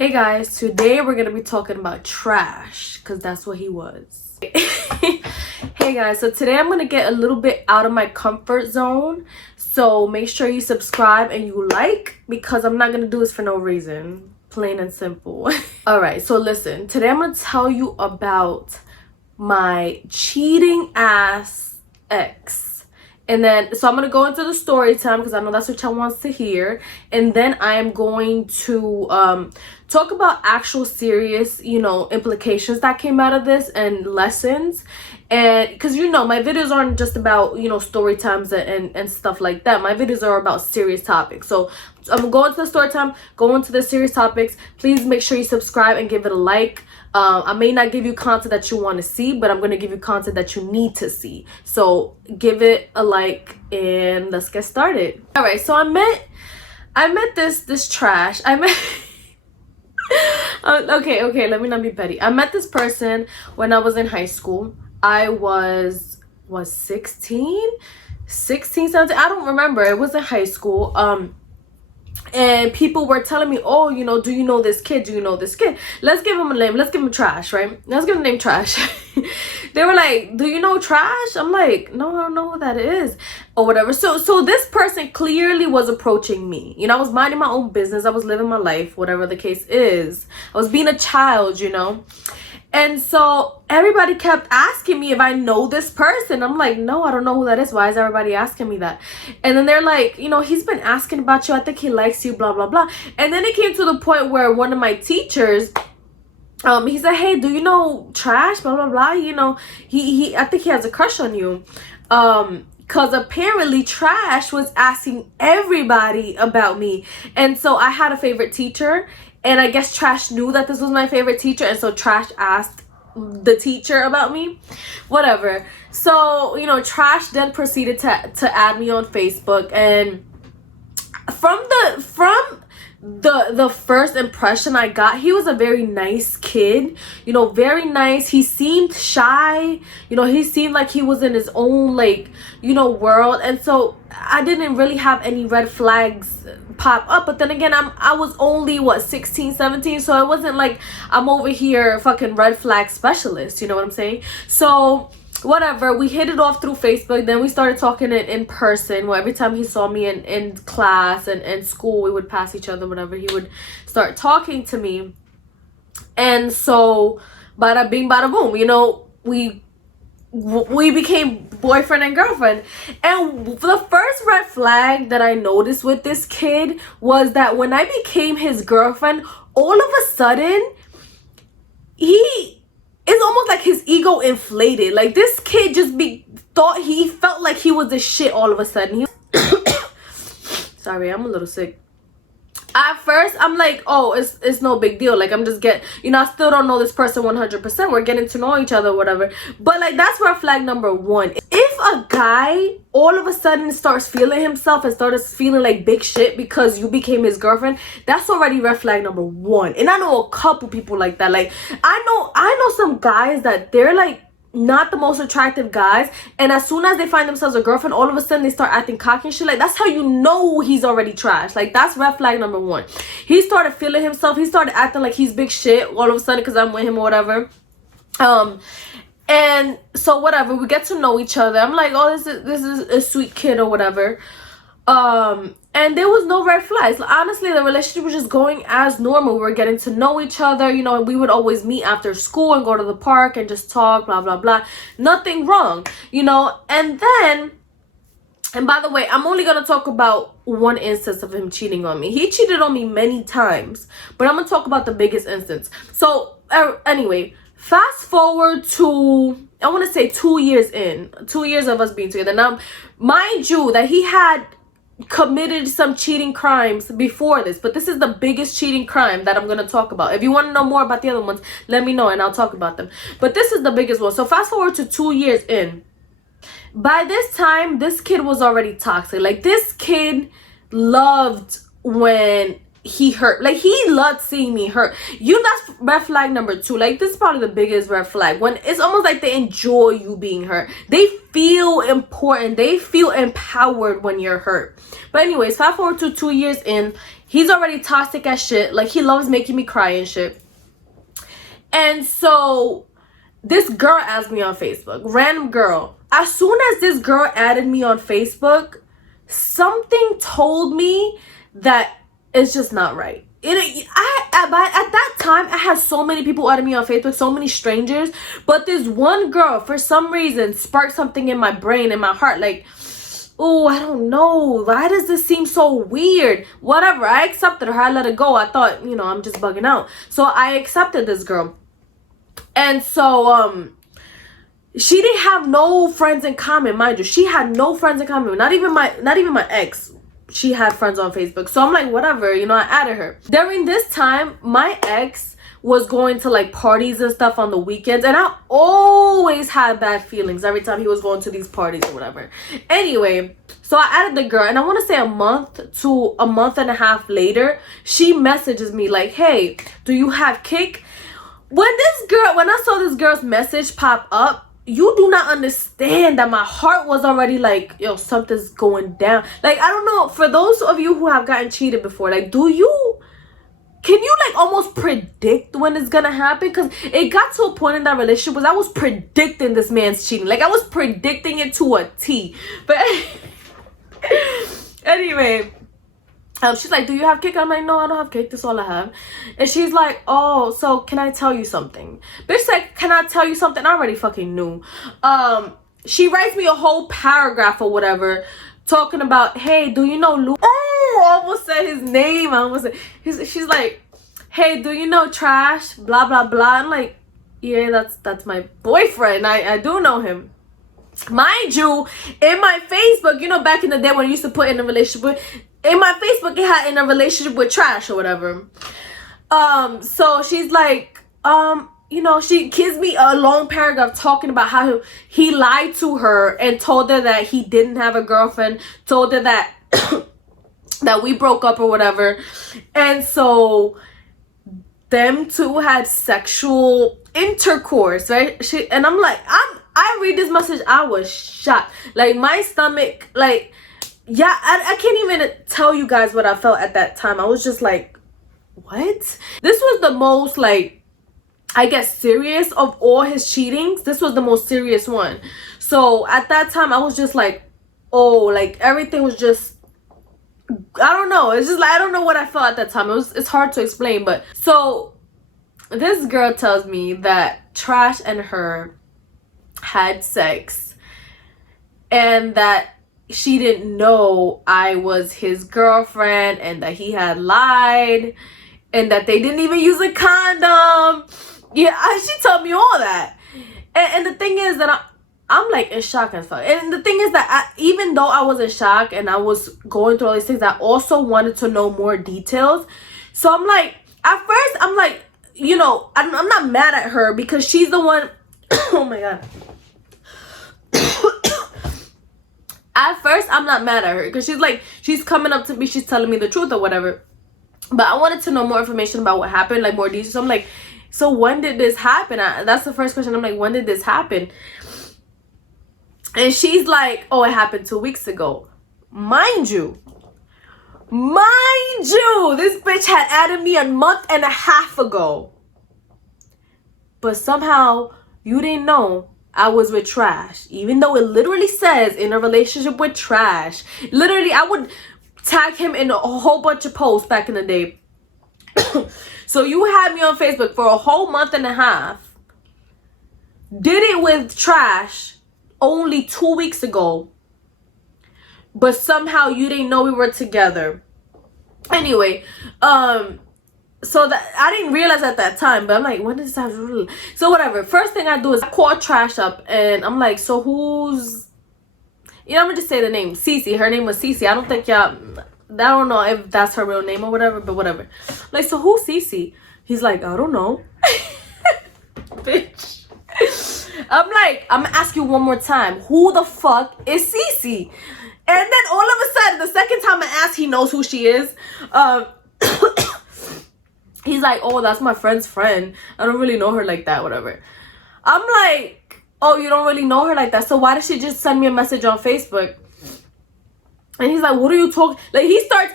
Hey guys, today we're gonna be talking about trash because that's what he was. Hey guys, so today I'm gonna get a little bit out of my comfort zone, so make sure you subscribe and you like, because I'm not gonna do this for no reason, plain and simple. All right, so listen, today I'm gonna tell you about my cheating ass ex. And then, so I'm going to go into the story time because I know that's what y'all wants to hear. And then I am going to talk about actual serious, implications that came out of this and lessons. And because, my videos aren't just about, story times and stuff like that. My videos are about serious topics. So I'm going to the story time, go into the serious topics. Please make sure you subscribe and give it a like. I may not give you content that you want to see, but I'm going to give you content that you need to see. So give it a like and let's get started. All right, so I met this trash. I met okay, let me not be petty. I met this person when I was in high school. I was 16, 17. I don't remember. It was in high school. And people were telling me, oh, do you know this kid? Do you know this kid? Let's give him a name. Let's give him Trash, right? Let's give him the name Trash. They were like, do you know Trash? I'm like, no, I don't know who that is or whatever. So this person clearly was approaching me. I was minding my own business. I was living my life, whatever the case is. I was being a child, And so everybody kept asking me if I know this person. I'm like, no, I don't know who that is. Why is everybody asking me that? And then they're like, he's been asking about you. I think he likes you, blah, blah, blah. And then it came to the point where one of my teachers, he said, hey, do you know Trash, blah, blah, blah. I think he has a crush on you. Because apparently Trash was asking everybody about me. And so I had a favorite teacher. And I guess Trash knew that this was my favorite teacher. And so Trash asked the teacher about me. Whatever. So, Trash then proceeded to add me on Facebook. And from the first impression I got, he was a very nice kid. Very nice. He seemed shy. He seemed like he was in his own, world. And so I didn't really have any red flags pop up. But then again, I was only 16, 17, so it wasn't like I'm over here fucking red flag specialist, you know what I'm saying? So whatever, we hit it off through Facebook. Then we started talking in person. Well, every time he saw me in class and school, we would pass each other, whatever, he would start talking to me. And so bada bing bada boom, we became boyfriend and girlfriend. And the first red flag that I noticed with this kid was that when I became his girlfriend, all of a sudden it's almost like his ego inflated. Like, this kid just thought he felt like he was the shit all of a sudden. Sorry, I'm a little sick. At first, I'm like, oh, it's no big deal. Like, I'm just I still don't know this person 100%. We're getting to know each other, whatever. But, that's red flag number one. If a guy all of a sudden starts feeling himself and starts feeling like big shit because you became his girlfriend, that's already red flag number one. And I know a couple people like that. Like, I know some guys that they're, not the most attractive guys, and as soon as they find themselves a girlfriend, all of a sudden they start acting cocky and shit. Like, that's how you know he's already trash. Like, that's red flag number one. He started feeling himself. He started acting like he's big shit all of a sudden because I'm with him or whatever. And so whatever, we get to know each other. I'm like, oh, this is a sweet kid or whatever. And there was no red flags. Honestly, the relationship was just going as normal. We were getting to know each other. We would always meet after school and go to the park and just talk, blah, blah, blah. Nothing wrong, And then, and by the way, I'm only going to talk about one instance of him cheating on me. He cheated on me many times, but I'm going to talk about the biggest instance. So, anyway, fast forward to, I want to say 2 years in. 2 years of us being together. Now, mind you that he had committed some cheating crimes before this, but this is the biggest cheating crime that I'm going to talk about. If you want to know more about the other ones, let me know and I'll talk about them. But this is the biggest one. So fast forward to 2 years in. By this time, this kid was already toxic. Like, this kid loved when he hurt. Like, he loved seeing me hurt. That's red flag number two. Like, this is probably the biggest red flag. When it's almost like they enjoy you being hurt. They feel important. They feel empowered when you're hurt. But anyways, fast forward to 2 years in, He's already toxic as shit. Like, he loves making me cry and shit. And so this girl added me on Facebook. Random girl. As soon as this girl added me on Facebook, something told me that it's just not right. At that time, I had so many people adding me on Facebook, so many strangers. But this one girl, for some reason, sparked something in my brain, in my heart. Like, oh, I don't know. Why does this seem so weird? Whatever. I accepted her. I let it go. I thought, you know, I'm just bugging out. So I accepted this girl. And so, she didn't have no friends in common, mind you. She had no friends in common. Not even my ex. She had friends on Facebook. So I'm like, whatever, you know, I added her. During this time, my ex was going to like parties and stuff on the weekends, and I always had bad feelings every time he was going to these parties or whatever. Anyway, so I added the girl, and I want to say a month to a month and a half later, she messages me like, hey, do you have Kick? When I saw this girl's message pop up, you do not understand that my heart was already like, yo, something's going down. Like, I don't know, for those of you who have gotten cheated before, like, can you like almost predict when it's gonna happen? Because it got to a point in that relationship where I was predicting this man's cheating. Like, I was predicting it to a T. But anyway, she's like, do you have Kick? I'm like, no, I don't have Kick. That's all I have. And she's like, oh, so can I tell you something? Bitch like, can I tell you something? I already fucking knew. She writes me a whole paragraph or whatever, talking about, hey, do you know Lou? Oh, I almost said his name. She's like, hey, do you know Trash? Blah, blah, blah. I'm like, yeah, that's my boyfriend. I do know him. Mind you, in my Facebook, you know, back in the day when I used to put in a relationship with, in my Facebook, it had in a relationship with Trash or whatever. So she's like, you know, she gives me a long paragraph talking about how he lied to her and told her that he didn't have a girlfriend, told her that that we broke up or whatever. And so them two had sexual intercourse, right? And I'm like, I read this message, I was shocked. Like, my stomach, like, yeah, I can't even tell you guys what I felt at that time. I was just like, what? This was the most, like, I guess, serious of all his cheatings. This was the most serious one. So at that time, I was just like, oh, like, everything was just, I don't know. It's just like, I don't know what I felt at that time. It's hard to explain. But so this girl tells me that Trash and her had sex and that she didn't know I was his girlfriend and that he had lied and that they didn't even use a condom. Yeah, she told me all that. And the thing is that I'm like in shock as fuck. And the thing is that even though I was in shock and I was going through all these things, I also wanted to know more details. So I'm like, at first I'm like, you know, I'm not mad at her because she's the one. Oh my God. At first, I'm not mad at her because she's like, she's coming up to me, she's telling me the truth or whatever. But I wanted to know more information about what happened, like more details. So I'm like, so when did this happen? That's the first question. I'm like, when did this happen? And she's like, oh, it happened 2 weeks ago. Mind you, this bitch had added me a month and a half ago. But somehow you didn't know I was with Trash, even though it literally says in a relationship with Trash. Literally, I would tag him in a whole bunch of posts back in the day. So you had me on Facebook for a whole month and a half. Did it with Trash only 2 weeks ago. But somehow you didn't know we were together. Anyway, so that I didn't realize at that time, but I'm like, when did this happen? So whatever. First thing I do is I call Trash up and I'm like, so who's, you know, I'm gonna just say the name, Cece. Her name was Cece. I don't think y'all, I don't know if that's her real name or whatever, but whatever. Like, so who's Cece? He's like, I don't know. Bitch. I'm like, I'm gonna ask you one more time. Who the fuck is Cece? And then all of a sudden, the second time I ask, he knows who she is. He's like, oh, that's my friend's friend. I don't really know her like that, whatever. I'm like, oh, you don't really know her like that? So why did she just send me a message on Facebook? And he's like, what are you talking? Like, he starts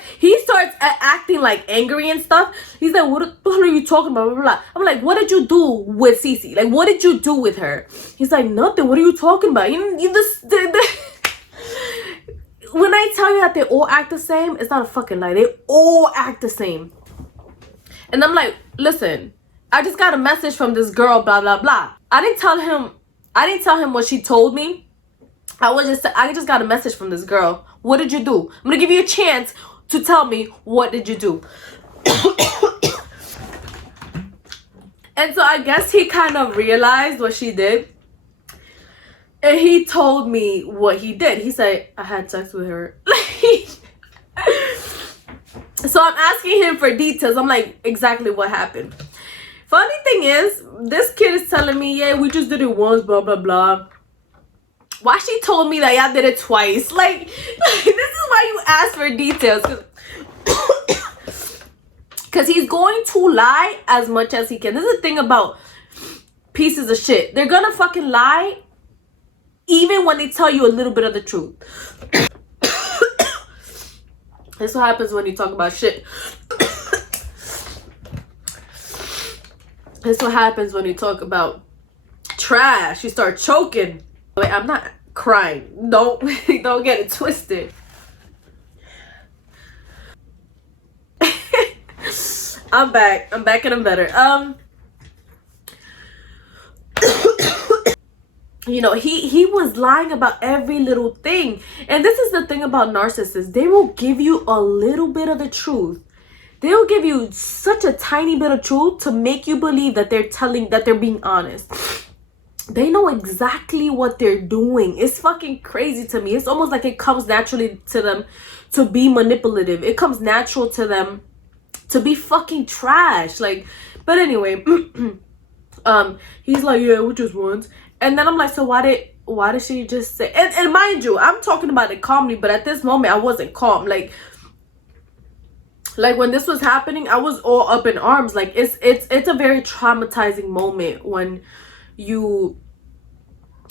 acting like angry and stuff. He's like, what the hell are you talking about? Blah, blah, blah. I'm like, what did you do with Cece? Like, what did you do with her? He's like, nothing. What are you talking about? When I tell you that they all act the same, it's not a fucking lie. They all act the same. And I'm like, listen, I just got a message from this girl, blah, blah, blah. I didn't tell him what she told me. I just got a message from this girl. What did you do? I'm gonna give you a chance to tell me, what did you do? And so I guess he kind of realized what she did. And he told me what he did. He said, I had sex with her. So I'm asking him for details. I'm like, exactly what happened. Funny thing is, this kid is telling me, yeah, we just did it once, blah, blah, blah. Why she told me that y'all did it twice? Like this is why you ask for details. Because he's going to lie as much as he can. This is the thing about pieces of shit. They're gonna fucking lie even when they tell you a little bit of the truth. That's what happens when you talk about shit. That's what happens when you talk about trash. You start choking. Wait, I'm not crying. Don't get it twisted. I'm back and I'm better. You know, he was lying about every little thing. And this is the thing about narcissists. They will give you a little bit of the truth. They'll give you such a tiny bit of truth to make you believe that they're being honest. They know exactly what they're doing. It's fucking crazy to me. It's almost like it comes naturally to them to be manipulative. It comes natural to them to be fucking trash. Like, but anyway, he's like, yeah, we just once. And then I'm like, so why did she just say, and mind you, I'm talking about it calmly, but at this moment I wasn't calm. Like when this was happening, I was all up in arms. Like it's a very traumatizing moment when you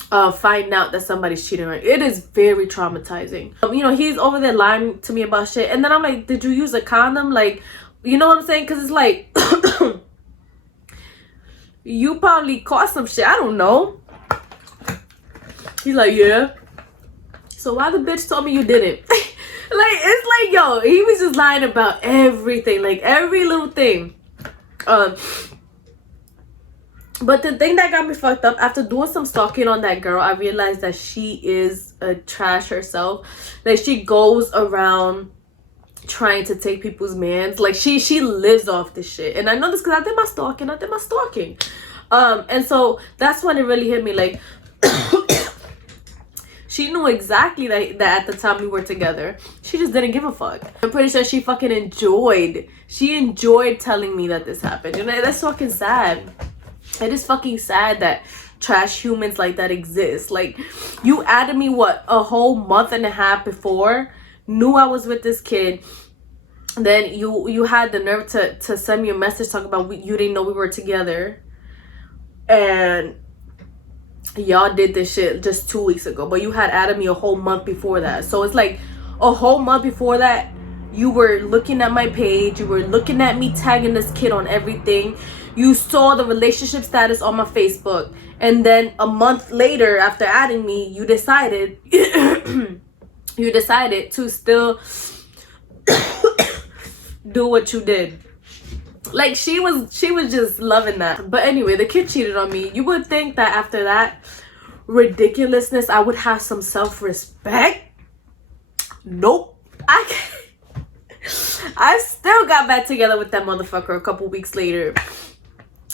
find out that somebody's cheating on you. It is very traumatizing. You know, he's over there lying to me about shit, and then I'm like, did you use a condom? Like, you know what I'm saying? Because it's like you probably caught some shit, I don't know. He's like, yeah. So why the bitch told me you didn't? Like, it's like, yo, he was just lying about everything, like every little thing. But the thing that got me fucked up, after doing some stalking on that girl, I realized that she is a trash herself. Like, she goes around trying to take people's mans. Like, she lives off this shit. And I know this because I did my stalking. And so that's when it really hit me. Like, she knew exactly that at the time we were together. She just didn't give a fuck. I'm pretty sure she fucking enjoyed telling me that this happened. You know, that's fucking sad. It is fucking sad that trash humans like that exist. Like, you added me, what, a whole month and a half before, knew I was with this kid, then you had the nerve to send me a message talking about you didn't know we were together, and y'all did this shit just 2 weeks ago, but you had added me a whole month before that. So it's like a whole month before that, you were looking at my page, you were looking at me tagging this kid on everything, you saw the relationship status on my Facebook, and then a month later, after adding me, you decided to still do what you did. Like, she was just loving that. But anyway, the kid cheated on me. You would think that after that ridiculousness, I would have some self-respect. Nope. I still got back together with that motherfucker a couple weeks later.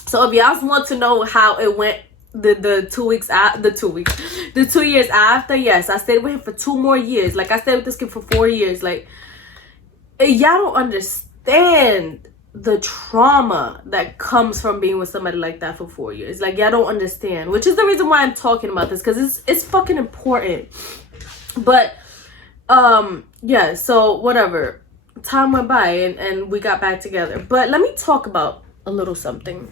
So if y'all want to know how it went the 2 years after, yes, I stayed with him for 2 more years. Like, I stayed with this kid for 4 years. Like, y'all don't understand the trauma that comes from being with somebody like that for 4 years. Like, y'all don't understand, which is the reason why I'm talking about this, because it's fucking important. But yeah, so whatever, time went by and we got back together. But let me talk about a little something.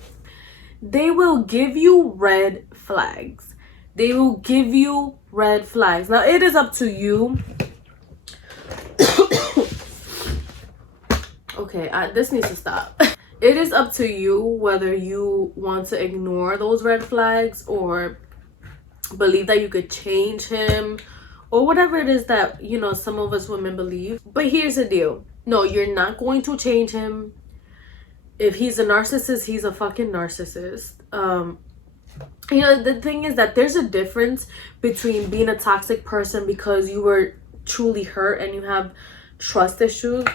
They will give you red flags. They will give you red flags. Now, it is up to you Okay, this needs to stop. It is up to you whether you want to ignore those red flags or believe that you could change him, or whatever it is that, you know, some of us women believe. But here's the deal. No, you're not going to change him. If he's a narcissist, he's a fucking narcissist. You know, the thing is that there's a difference between being a toxic person because you were truly hurt and you have trust issues,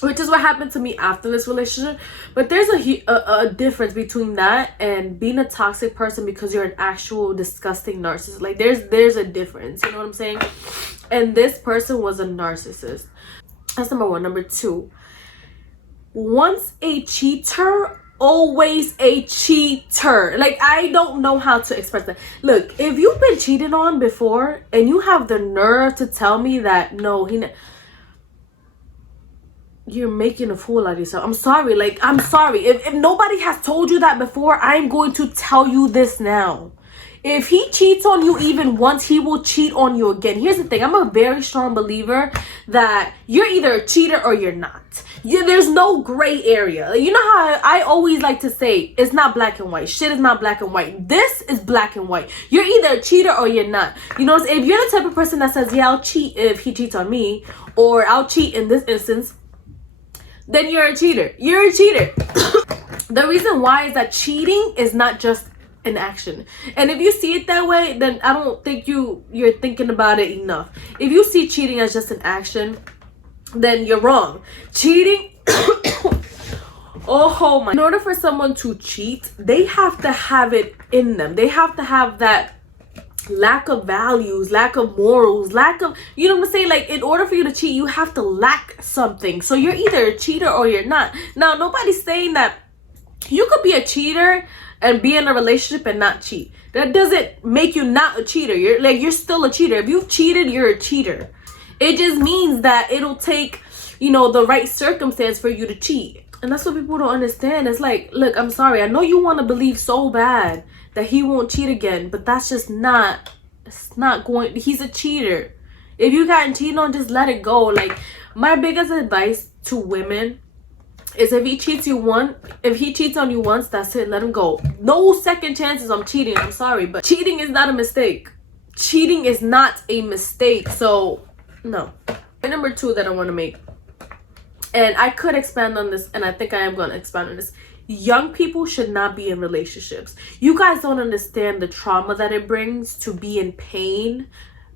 which is what happened to me after this relationship. But there's a difference between that and being a toxic person because you're an actual disgusting narcissist. Like there's a difference, you know what I'm saying? And this person was a narcissist. That's number one. Number two, once a cheater, always a cheater. Like, I don't know how to express that. Look, if you've been cheated on before and you have the nerve to tell me that no, you're making a fool out of yourself. I'm sorry. Like, I'm sorry. If nobody has told you that before, I'm going to tell you this now. If he cheats on you even once, he will cheat on you again. Here's the thing. I'm a very strong believer that you're either a cheater or you're not. There's no gray area. You know how I always like to say, it's not black and white. Shit is not black and white. This is black and white. You're either a cheater or you're not. You know, if you're the type of person that says, yeah, I'll cheat if he cheats on me, or I'll cheat in this instance, then you're a cheater. You're a cheater. The reason why is that cheating is not just an action. And if you see it that way, then I don't think you're thinking about it enough. If you see cheating as just an action, then you're wrong. Cheating oh my, in order for someone to cheat, they have to have it in them. They have to have that lack of values, lack of morals, lack of, you know what I'm saying? Like, in order for you to cheat, you have to lack something. So you're either a cheater or you're not. Now, nobody's saying that you could be a cheater and be in a relationship and not cheat. That doesn't make you not a cheater. You're still a cheater. If you've cheated, you're a cheater. It just means that it'll take, you know, the right circumstance for you to cheat. And that's what people don't understand. It's like, look, I'm sorry. I know you want to believe so bad that he won't cheat again, but that's just not, it's not going, he's a cheater. If you gotten cheated on, just let it go. Like, my biggest advice to women is if he cheats on you once, that's it, let him go. No second chances. I'm cheating, I'm sorry, but cheating is not a mistake. Cheating is not a mistake. So no. Number two that I want to make, and I could expand on this, and I think I am going to expand on this. Young people should not be in relationships. You guys don't understand the trauma that it brings to be in pain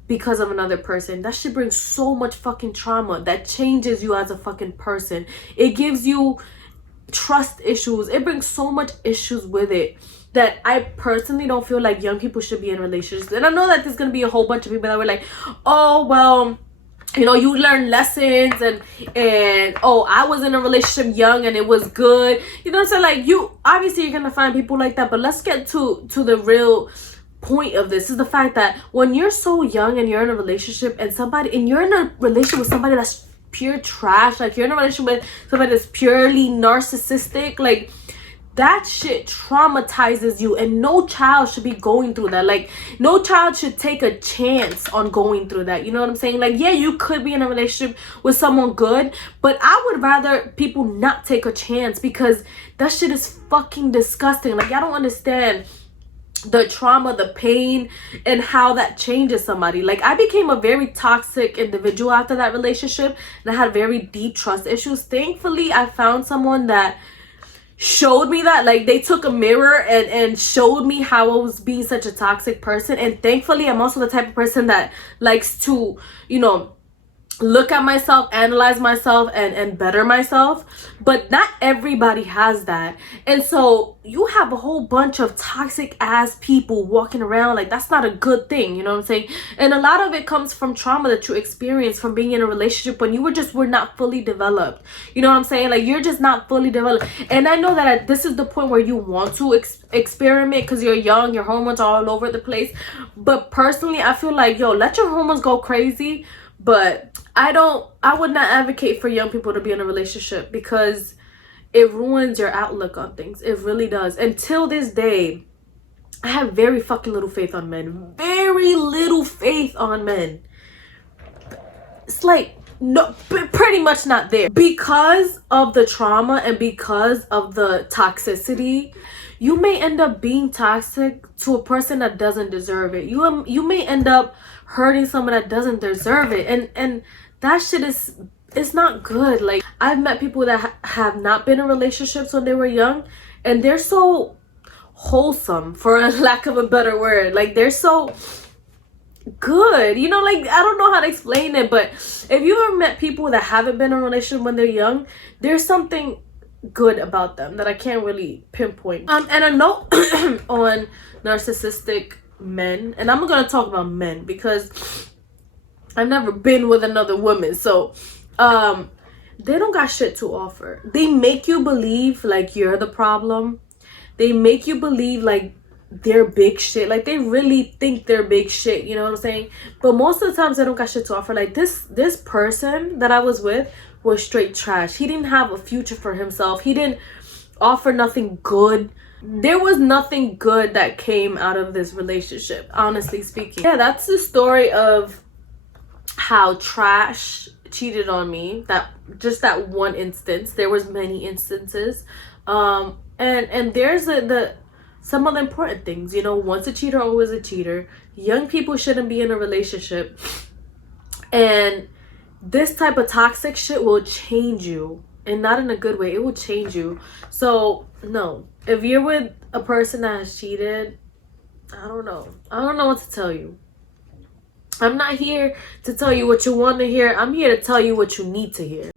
because of another person. That shit brings so much fucking trauma that changes you as a fucking person. It gives you trust issues. It brings so much issues with it that I personally don't feel like young people should be in relationships. And I know that there's gonna be a whole bunch of people that were like, oh well, you know, you learn lessons and oh, I was in a relationship young and it was good. You know what I'm saying? Like, you obviously you're gonna find people like that, but let's get to the real point of this. Is the fact that when you're so young and you're in a relationship and you're in a relationship with somebody that's pure trash, like you're in a relationship with somebody that's purely narcissistic, like that shit traumatizes you, and no child should be going through that. Like, no child should take a chance on going through that. You know what I'm saying? Like, yeah, you could be in a relationship with someone good, but I would rather people not take a chance because that shit is fucking disgusting. Like, I don't understand the trauma, the pain, and how that changes somebody. Like, I became a very toxic individual after that relationship, and I had very deep trust issues. Thankfully, I found someone that showed me that. Like, they took a mirror and showed me how I was being such a toxic person. And thankfully, I'm also the type of person that likes to, you know, look at myself, analyze myself, and better myself. But not everybody has that. And so you have a whole bunch of toxic ass people walking around. Like, that's not a good thing, you know what I'm saying? And a lot of it comes from trauma that you experienced from being in a relationship when you were not fully developed. You know what I'm saying? Like, you're just not fully developed. And I know that this is the point where you want to experiment because you're young, your hormones are all over the place. But personally, I feel like, yo, let your hormones go crazy. But I would not advocate for young people to be in a relationship because it ruins your outlook on things. It really does. Until this day, I have very fucking little faith on men. Very little faith on men. It's like, no, pretty much not there. Because of the trauma and because of the toxicity, you may end up being toxic to a person that doesn't deserve it. You may end up hurting someone that doesn't deserve it, and that shit is, it's not good. Like, I've met people that have not been in relationships when they were young, and they're so wholesome, for a lack of a better word. Like, they're so good, you know, like, I don't know how to explain it, but if you ever met people that haven't been in a relationship when they're young, there's something good about them that I can't really pinpoint. And a note on narcissistic men, and I'm gonna talk about men because I've never been with another woman, so they don't got shit to offer. They make you believe like you're the problem. They make you believe like they're big shit. Like, they really think they're big shit, you know what I'm saying? But most of the times they don't got shit to offer. Like, this person that I was with was straight trash. He didn't have a future for himself. He didn't offer nothing good. There was nothing good that came out of this relationship, honestly speaking. Yeah, that's the story of how trash cheated on me. That one instance. There was many instances. And there's some of the important things, you know, once a cheater, always a cheater. Young people shouldn't be in a relationship. And this type of toxic shit will change you. And not in a good way. It will change you. So, no. If you're with a person that has cheated, I don't know. I don't know what to tell you. I'm not here to tell you what you want to hear. I'm here to tell you what you need to hear.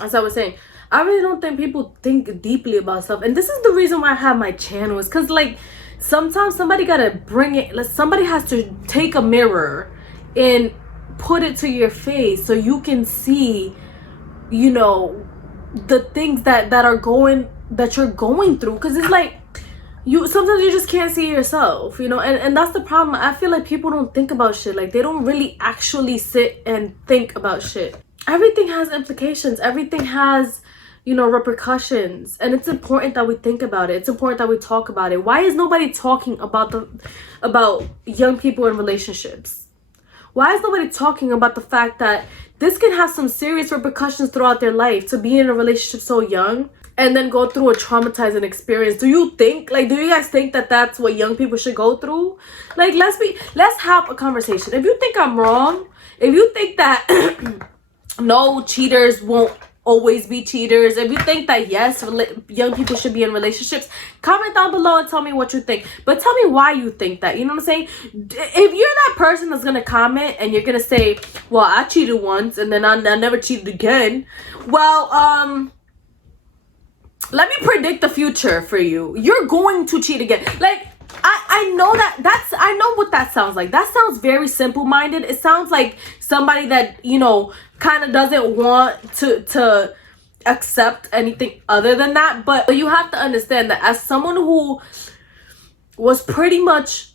As I was saying, I really don't think people think deeply about stuff. And this is the reason why I have my channel. Is because, like, sometimes somebody gotta bring it. Like, somebody has to take a mirror and put it to your face so you can see, you know, the things that you're going through. Because it's like, sometimes you just can't see yourself, you know. And that's the problem. I feel like people don't think about shit. Like, they don't really actually sit and think about shit. Everything has implications. Everything has, you know, repercussions, and it's important that we think about it. It's important that we talk about it. Why is nobody talking about young people in relationships? Why is nobody talking about the fact that this can have some serious repercussions throughout their life, to be in a relationship so young and then go through a traumatizing experience? Do you guys think that that's what young people should go through? Like, let's have a conversation. If you think I'm wrong, if you think that no, cheaters won't always be cheaters, if you think that yes, young people should be in relationships, comment down below and tell me what you think. But tell me why you think that, you know what I'm saying? If you're that person that's gonna comment and you're gonna say, well, I cheated once and then I never cheated again, well, let me predict the future for you. You're going to cheat again. Like, I know I know what that sounds like. That sounds very simple-minded. It sounds like somebody that, you know, kind of doesn't want to accept anything other than that. But you have to understand that as someone who was pretty much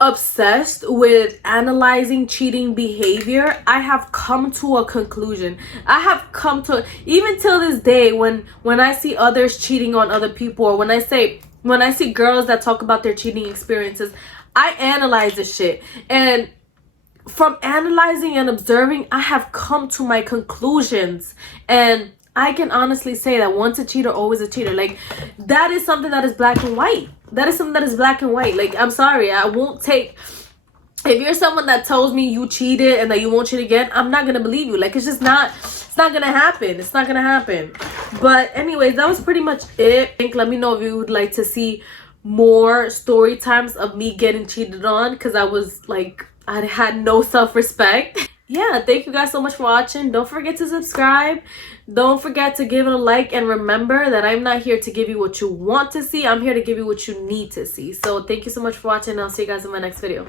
obsessed with analyzing cheating behavior, I have come to a conclusion. I have come to, even till this day, when I see others cheating on other people, or when I see girls that talk about their cheating experiences, I analyze this shit. And from analyzing and observing, I have come to my conclusions. And I can honestly say that once a cheater, always a cheater. Like, that is something that is black and white. That is something that is black and white. Like, I'm sorry, I won't take... If you're someone that tells me you cheated and that you won't cheat again, I'm not gonna believe you. Like, it's just not... It's not gonna happen. It's not gonna happen. But anyways, that was pretty much it. Let me know if you would like to see more story times of me getting cheated on, because I was like, I had no self-respect. Yeah, thank you guys so much for watching. Don't forget to subscribe. Don't forget to give it a like, and remember that I'm not here to give you what you want to see. I'm here to give you what you need to see. So thank you so much for watching. I'll see you guys in my next video.